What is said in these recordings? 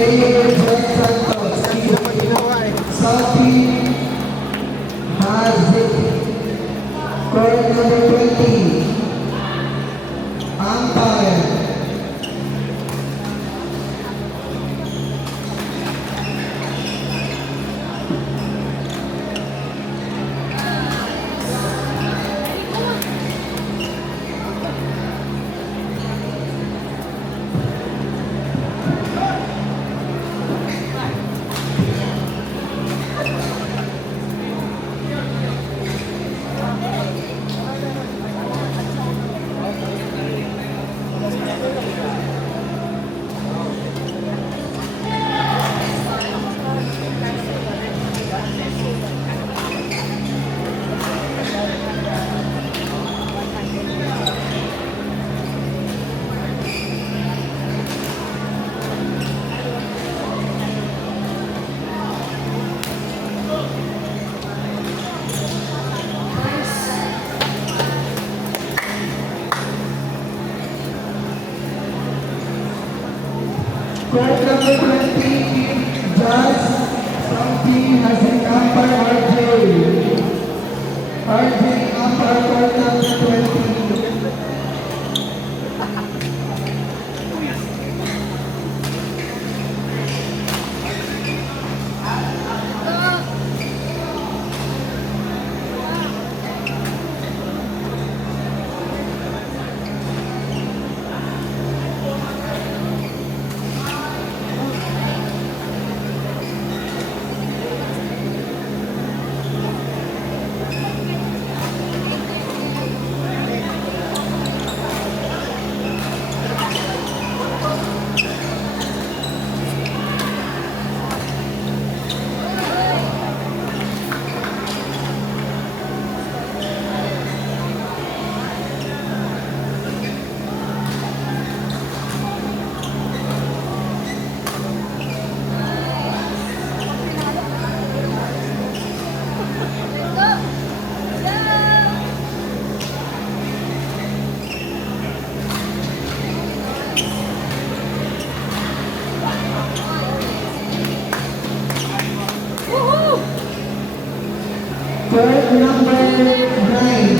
Player Jack Santos. Sophie Hazik. Court number 20. Umpire. Court number 20, Judge Sophie Hazik umpire RJ. RJ umpire court number 20. Court number 9.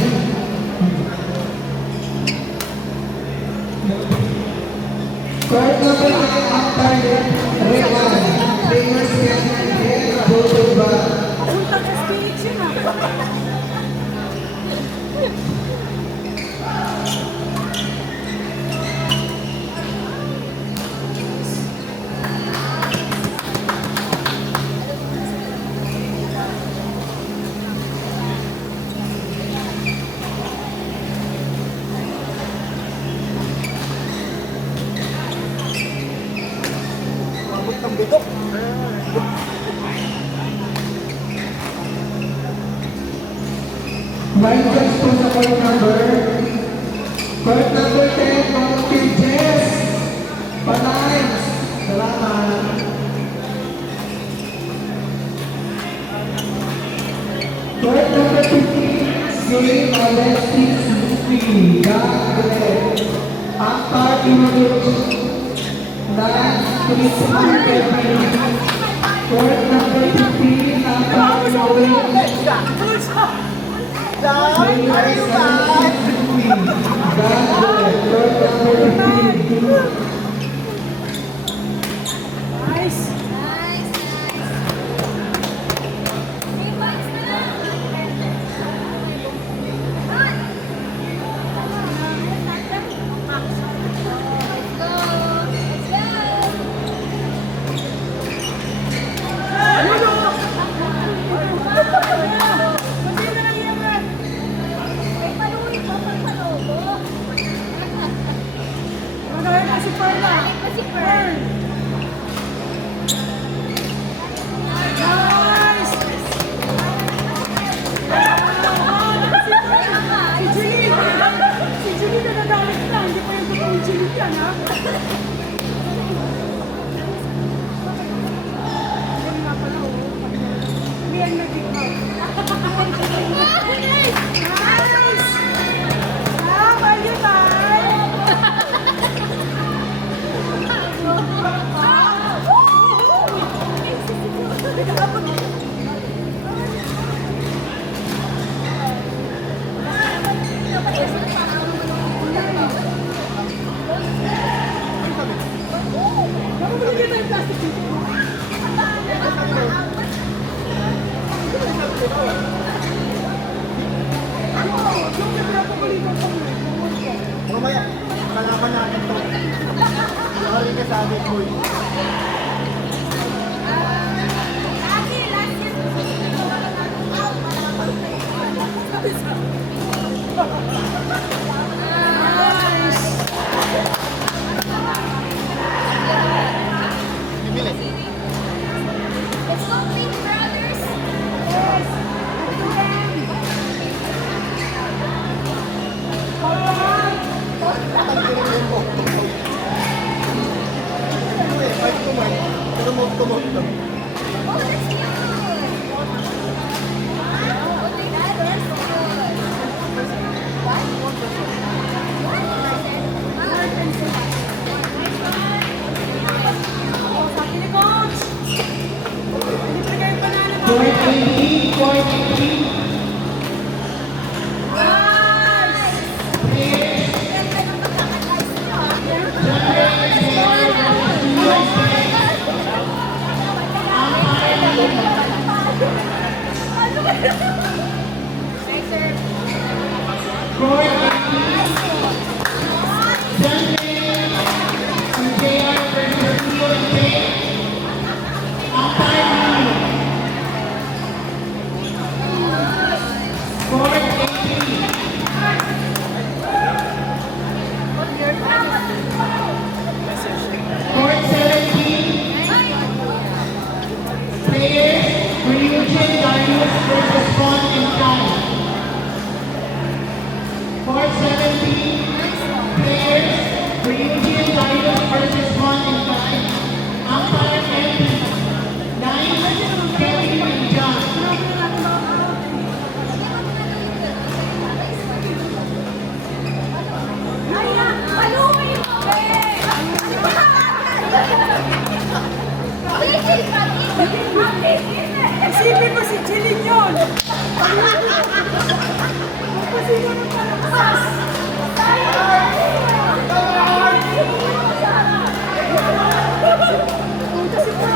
Court number 9 umpire Regan. Players can voted back. Punta ka stage yun ah. Ang bitok. White judge po sa court number 10, Mountain Jess. Panay. Salamat. Court number 15, Gay Alexis Lucy. Gagawin. Umpire Imovich. Last Christmas Kevin. Court number 15, umpire Imovich. Players Alexis Lucy. Gagawin. Court number 15. Nice. May paluin pa pagpalobo. Let's go, Pink Brothers! Oh, that's cute! Oh, that's cute! Oh, sabi ni Coach. Binibigay pa na naman. Court 18, Court 18. Ganda ng pagkakadrive niyo, ah. Ano ba yun? Court 18. Sunday, ang JR versus USA. Ang time. Court 18. Court 17. Players, Ryujin Darius versus Juan and Kai. Court 17. Players, Ryujin Darius versus Juan and Kai. Umpire empty. 9, Kevin and John. Ayan, paluin mo! Isipin mo si Jeline yun. Magpasino ng palabas. Kasi po.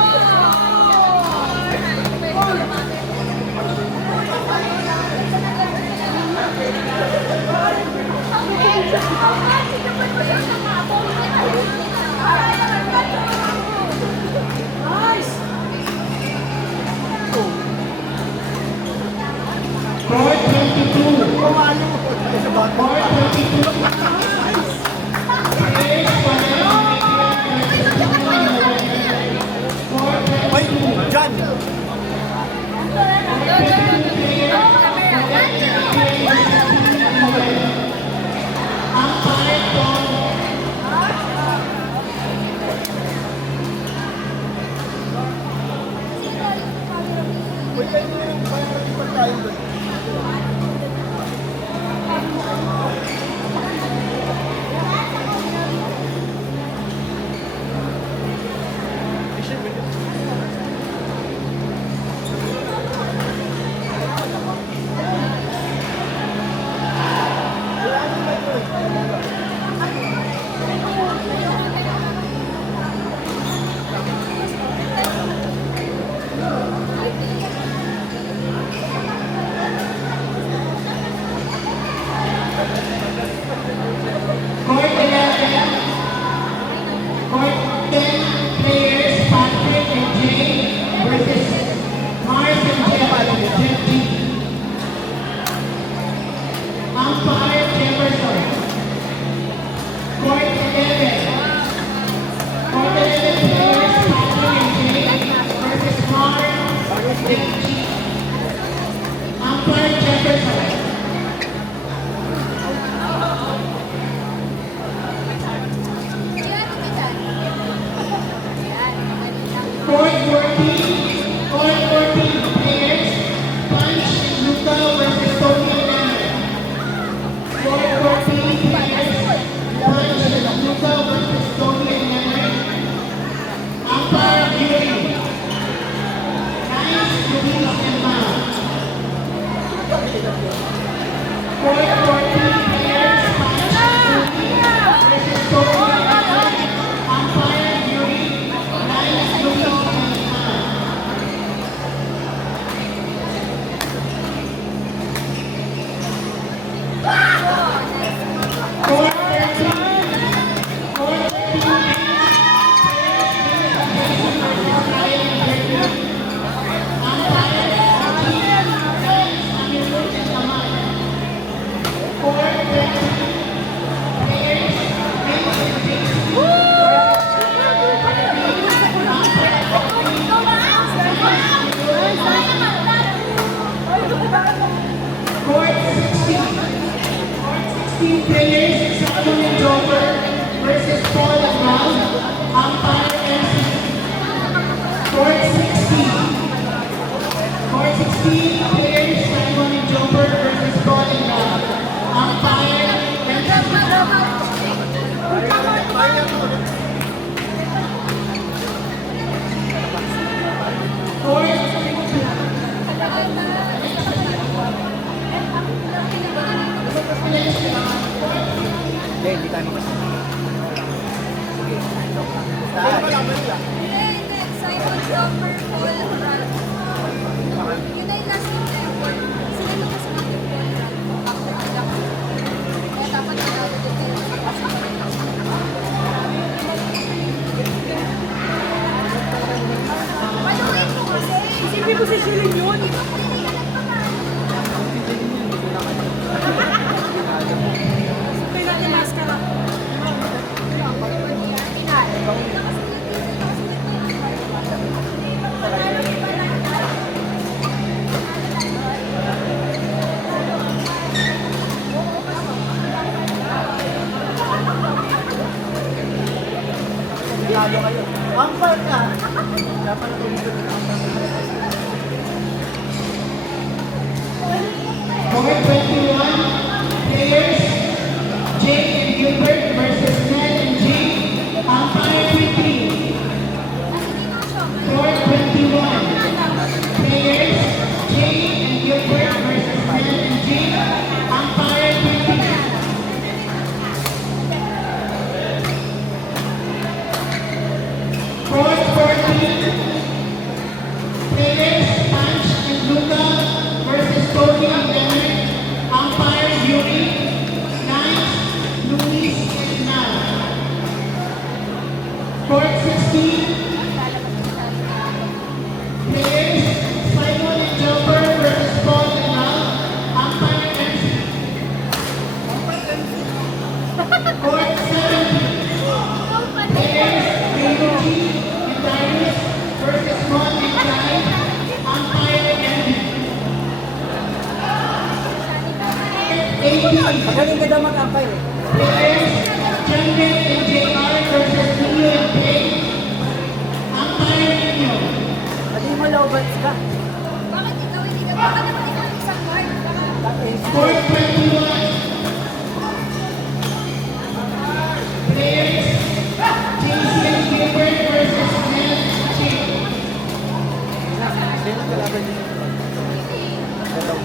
Nice. Court 22. Court 22. Players, Court 22. Jan! Umpire Tom. Wait, tayo na yung bayaran pa tayo doon. 16 players, Simon and Joker versus Paul and Round. Umpire MC. Court 16. Court 16 players, Simon and Joker versus Paul and Round. Umpire MC. Court 16. Hindi, hindi tayo makasama. Sige. Hindi. Simon Jumper, Paul, Ralph. Yun na yung last game na yung Paul. Sila na kasi natin Paul, Ralph. After the lock. Kaya dapat nanalo din kayo. Paluin mo kasi. Isipin ko si Shilin yun. Di ba pinagalan pa nga? Sabay natin maskara. Lalo kayo. Umpire ka. Dapat na tumigil ng umpire. Court 21 players, Jake and Gilbert versus Ned and Jake. Umpire 15. Court 21 players, Jake and Gilbert versus Ned and Jake. Umpire 15. Court 14 players, Punch and Luca versus Tony and Leonard. Umpire Yuri, Knight, Luis, and Nal. Court 16 players, Simon and Jumper versus Paul and Nal. Umpire MC. Court 17 players, Ryuji and Darius versus Mon and Kai. Umpire MD. 18 Magaling ka daw mag-umpire eh. players, Janet and JR versus Nino and Pay. Umpire Nino. Pati mo lowbats ka. Bakit ikaw hindi ka? Baka naman ikaw isang guard. Court 21 players, JC and Gilbert versus Ned and Jake. Sino kalaban niyo? Hello.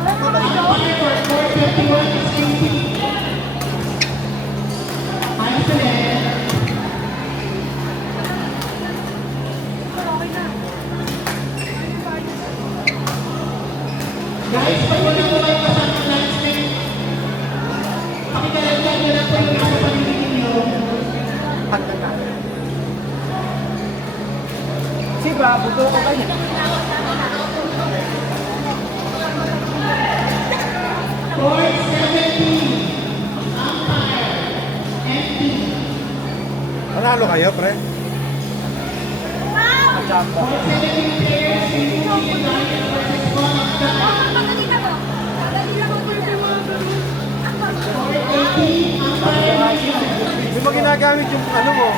Umpire for Court 21 is JC. Ayos ulit. Guys, pag wala po kayo kasamang landscape, pakikalagyan nyo lang po yung nasa paligid ninyo. Handa na. Siba, buto ko kanya. Court 17, umpire, empty. Panalo kayo, pre? Majamba. Court 17 players, Ryuji and Darius versus Mon and Kai. Magaling ka mo. Magaling lang ako dyan. Court 18, umpire, Hindi mo ginagamit yung ano mo.